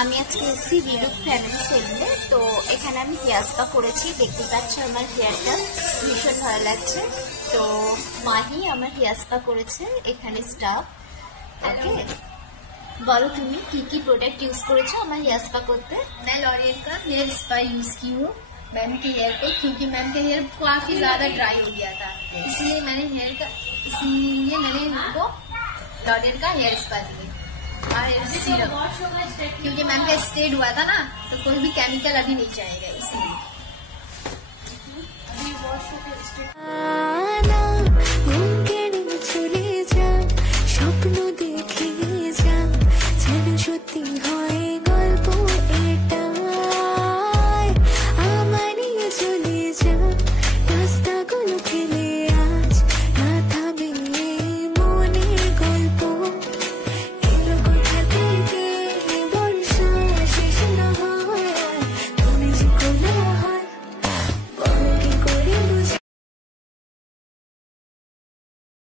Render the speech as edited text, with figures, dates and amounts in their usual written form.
আমি আজকে এসেছি রিলুক ফ্যামিলি সেলুনে। তো এখানে আমি হেয়ার স্পা করেছি, দেখতে পাচ্ছি আমার হেয়ারটা ভীষণ ভালো লাগছে। তো মাহি আমার হেয়ার স্পা করেছে, এখানে স্টাফ। ওকে, बोलो तुम्हें की प्रोडक्ट यूज करेছো আমার हेयर स्पा करते? मैं लॉरियल का हेयर स्पा यूज की हूँ मैम के हेयर पे, क्योंकि मैम के हेयर काफी ज्यादा ड्राई हो गया था, इसलिए मैंने उनको लॉरियल का हेयर स्पा दिए और सीरम, क्योंकि मैम का स्टेड हुआ था ना, तो कोई भी केमिकल अभी नहीं जाएगा इसलिए।